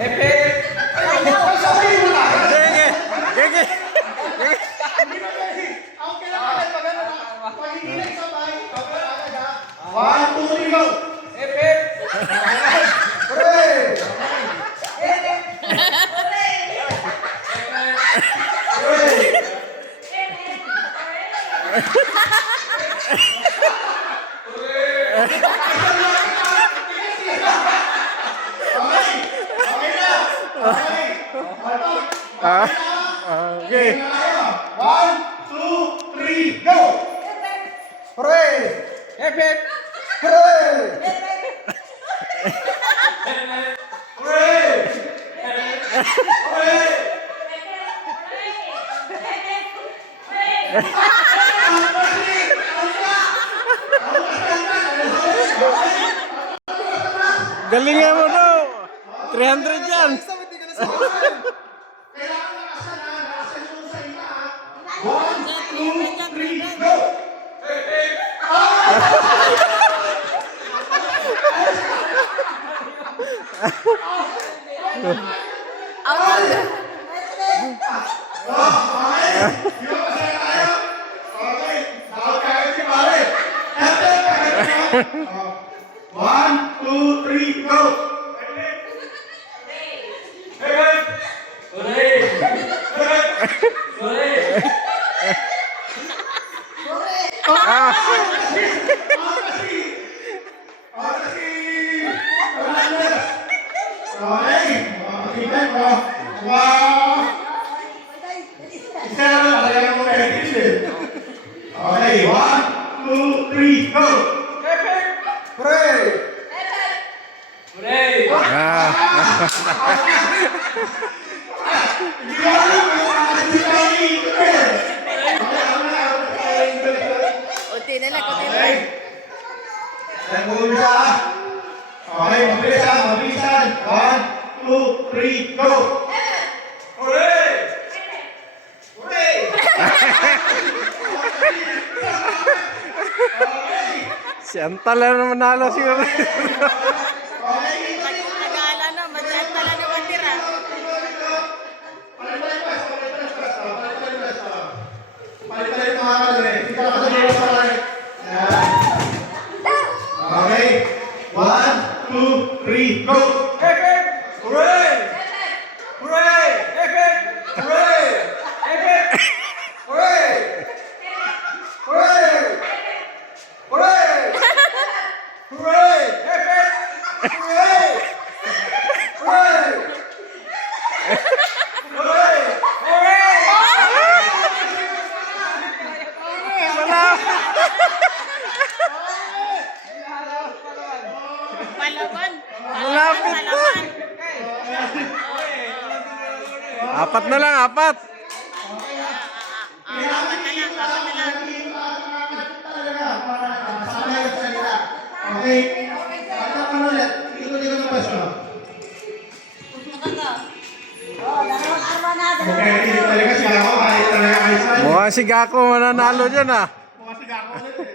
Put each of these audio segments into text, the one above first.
Epe! Sasabihin mo na. Sige. Sige. Ang kailangan pag ano na, pag hindi na isabay, agad ha. 1, 2, 3, go! Epe! Hooray! Okay. 1, 2, 3, go! Hooray! Epe! Hooray! Galingan mo no. 300 yan. Kailangan nakasan na, nakasan yung sa iba ha. 1, 2, 3, go! One, two, three, go! Okay, 1, 2, 3, go! Hooray! Hooray! Kunti na lang, kunti na lang. Okay, mabilisan. 1, 2, 3, go! Hooray! Si Antala na manalo siguro. Nag-aala na, mag-aala na matira. Okay, 1, 2, 3, go! Epe! Hooray! Hooray! Epe! Hooray! Epe! Hooray! Hooray! Hooray! Hooray! Epe! Hooray! Hooray! Hooray! Hooray! Palaban. Malapit na. Palaban. Apat na lang, apat. Apat na lang, apat na lang. Okay. Ano ulit? Ikot-ikot na pwesto. Okay, ikot talaga siya ako. Kahit talaga ayos na. Mukhang si Gako mananalo dyan ah. Pumasig ako ulit eh.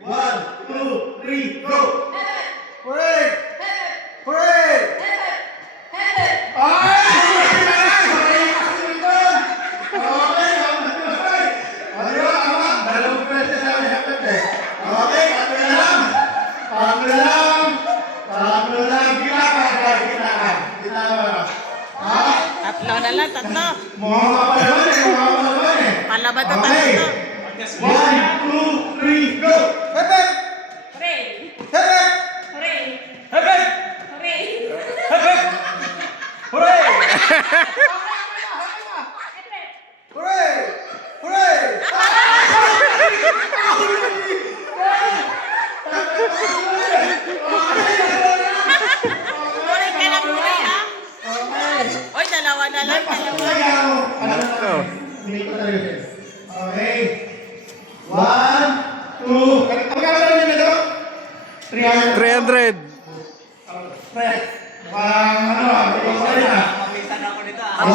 1, 2, 3, go! Hooray! Hooray! Ay! Dalawang pwesto sa amin. Okay, tatlo na lang. Tatlo na lang, tatlo. Palaban eh. Palaban to, Okay. tatlo. 1, 2, 3, go! Hepe! Hooray! Hepe! Hooray! Epe! Hooray! Epe! Hooray! Hooray! Hooray! Hooray ka lang, hooray ha? Oy, dalawa na lang, dalawa. Okay. 1, 2. Magkano na nito? 300. 300. Ano? Ikaw sa rin ah. Mapisan ako nito ah. Ang